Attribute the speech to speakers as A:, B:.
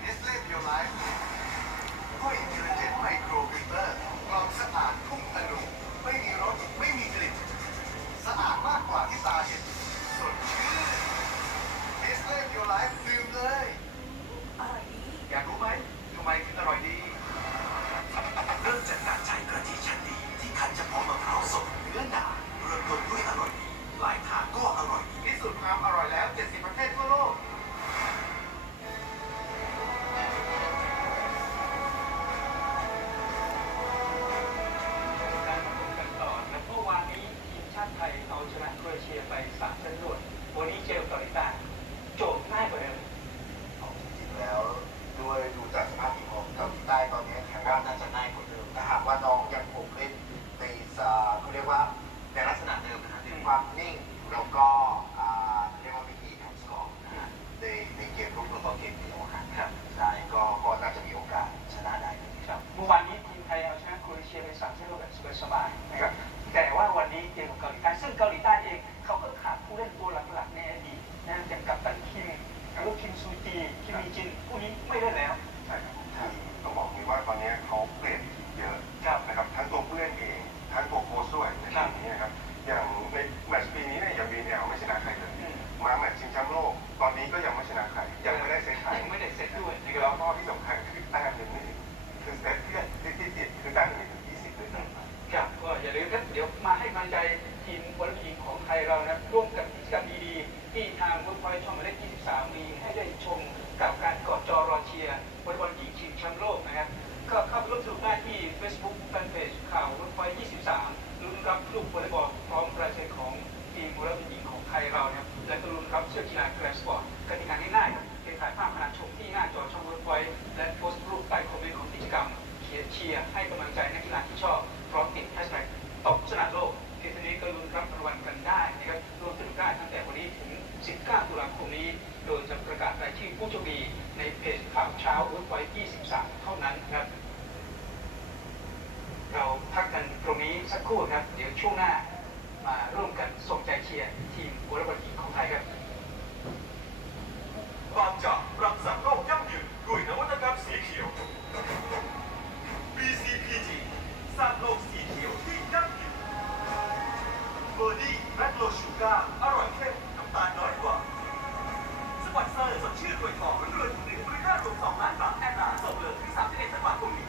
A: เนสเล่เพียวไลฟ์ด้วยอินเทลเจนต์ไมโครฟิลเตอร์กรองสะอาดทุกอนูไม่มีรสไม่มีกลิ่น สะอาดมากกว่าที่ตาเห็นสดชื่นเนสเล่เพียวไลฟ์ดื่มเลย
B: อร่อยดี
A: อยากรู้ไหมทำไมถึงอร่อยดี
C: เริ่มจากการใช้กะทิชั้นดี ที่คั้นเฉพาะมะพร้าวสดเนื้อหนาเริ่มต้นด้วยอร่อยดีปลายทางก็อร่อยดี
A: ที่สุดความอร่อยแล้ว 70 เชี
D: ยไปสามเซตรวดวันนี้เจอเกาหลีใต้โจทย์ง่ายกว่าเดิม
E: เอาจริงๆแล้วด้วยดูจากสภาพทีมของเกาหลีใต้ตอนนี้แข่งว่าน่าจะง่ายกว่าเดิมถ้าหากว่าน้องยัง ม
D: หรือว่าคิมซูจีคิมมีจินพวกนี้ไม่เล่นแล้ว
F: ใช่ครับคือต้องบอกเลยว่าตอนนี้เขาเปลี่ยนทีมเยอะ
D: ครับ
F: นะครับทั้งตัวผู้เล่นเองทั้งตัวโค้ชด้วยใน
D: ครั
F: ที
D: บ
F: มนี้นะครับอย่างในแมตช์ปีนี้เนี่ยอย่างบีเอลไม่ชนะใครเลย
D: อืม
F: มาแมตช์ชิงแชมป์โลก ตอนนี้ก็ยังไม่ชนะใครยังไม่ได้เซตใคร
D: ยังไม่ได้เซตด้วยนะค
F: แล้
D: รับ
F: วก็ที่สำคัญคือแต้มหนึ่งนี่คือเซตที่ที่ที่ติดคือแต้มหนึ่งถึงยี่สิบด้วยซ้ำไป
D: ครับก็อย่าลืมครับเดี๋ยวมาให้กำลังใจทีมวอลเลย์บอลหญิงของไทยเรานะร่วมกับกิจกรรม ลเลย์บอลหญิงชิงแชมป์โลกนะครับก็เข้าไปร่วมสนุกได้ที่ Facebook Fanpage ข่าวร์กพอยต์23 ลุ้นรับลูกวอลเลย์บอลพร้อมประเทศของทีมวอลเลย์บอลหญิงของไทยเรานะครับและก็ลุ้นรับเสื้อกีฬาแกรสปอร์ตกติกาง่ายๆครับเป็นถ่ายภาพขณะชมที่หน้าจอช่องร์กพอยต์และโพสต์รูปใต้คอมเมนต์ของกิจกรรม เขียนเชียร์ให้กำลังใจนักกีฬาที่ชอบพร้อมติดแฮชแท็กตบชนะโลกเพียงเท่านี้ก็ลุ้นรับรางวัลกันได้นะครับรวมสนุกได้ตั้งแต่วันนี้ถึง 19 ตุลาคมนี้ โดยจะประกาศรายชื่อผู้โชคดี ในเพจข่าวเช้าเวิร์กไว้23 เท่านั้นครับ เราพักกันตรงนี้สักครู่ครับ เดี๋ยวช่วงหน้ามาร่วมกันส่งใจเชียร์ทีมวอลเลย์บอลหญิงของไทยครับ
C: บางจากรักษาโรคยั่งยืนด้วยนวัตกรรมสีเขียว BCPG สร้างโลกสีเขียวที่ยั่งยืนเบอร์ดี้แบล็คโลชูการ์อร่อยเข้มน้ำตาลน้อย ชื่อกล้วยทองเรือหนึ่งมูลค่ารวม2ล้านบาทแอนบาส่งเลยที่31จังหวัดขาคมนี้